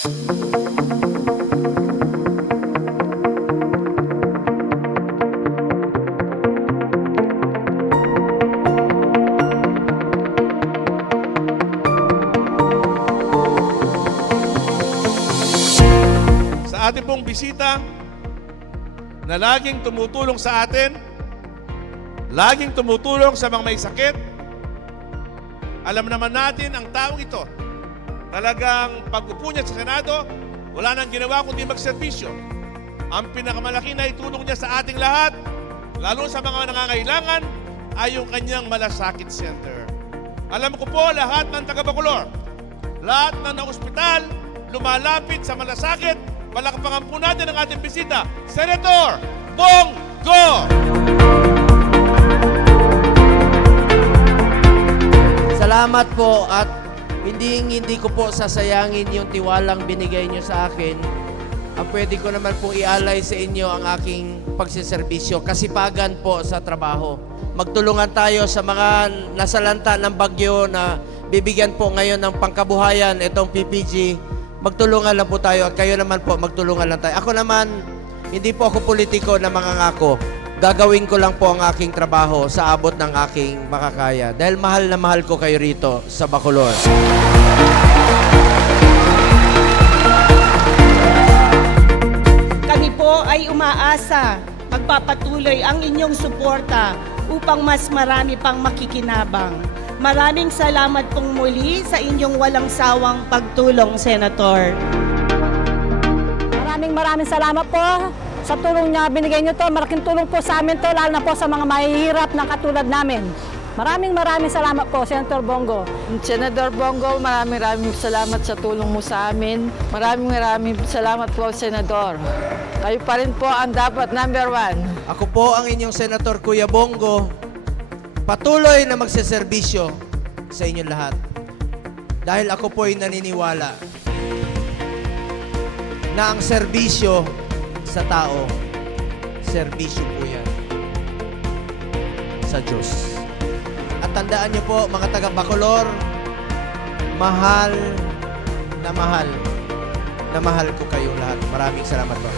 Sa ating pong bisita na laging tumutulong sa atin, laging tumutulong sa mga may sakit, alam naman natin ang taong ito, talagang pag-upo niya sa Senado, wala nang ginawa kundi magserbisyo. Ang pinakamalaki na itulong niya sa ating lahat, lalo sa mga nangangailangan, ay yung kanyang malasakit center. Alam ko po lahat ng taga Bacolor, lahat ng na-ospital, lumalapit sa malasakit, palakpakan po natin ang ating bisita, Senator Bong Go! Salamat po at hindi hindi ko po sasayangin yung tiwalang binigay nyo sa akin. Ang pwede ko naman po ialay sa inyo ang aking pagsiservisyo, kasipagan po sa trabaho. Magtulungan tayo sa mga nasalanta ng bagyo na bibigyan po ngayon ng pangkabuhayan itong PPG. Magtulungan lang po tayo at kayo naman po magtulungan lang tayo. Ako naman, hindi po ako politiko na mangangako. Gagawin ko lang po ang aking trabaho sa abot ng aking makakaya. Dahil mahal na mahal ko kayo rito sa Bacolor. Kami po ay umaasa magpapatuloy ang inyong suporta upang mas marami pang makikinabang. Maraming salamat pong muli sa inyong walang sawang pagtulong, Senator. Maraming maraming salamat po sa tulong niya binigay niyo to. Malaking tulong po sa amin to, lalo na po sa mga mahihirap na katulad namin. Maraming maraming salamat po, Senator Bongo. Senador Bongo, maraming maraming salamat sa tulong mo sa amin. Maraming maraming salamat po, Senador. Kayo pa rin po ang dapat number one. Ako po ang inyong Senator Kuya Bongo. Patuloy na magseserbisyo sa inyong lahat. Dahil ako po ay naniniwala na ang serbisyo sa tao, serbisyo po yan sa Diyos. At tandaan niyo po, mga taga Bacolor, mahal na mahal na mahal ko kayong lahat. Maraming salamat po.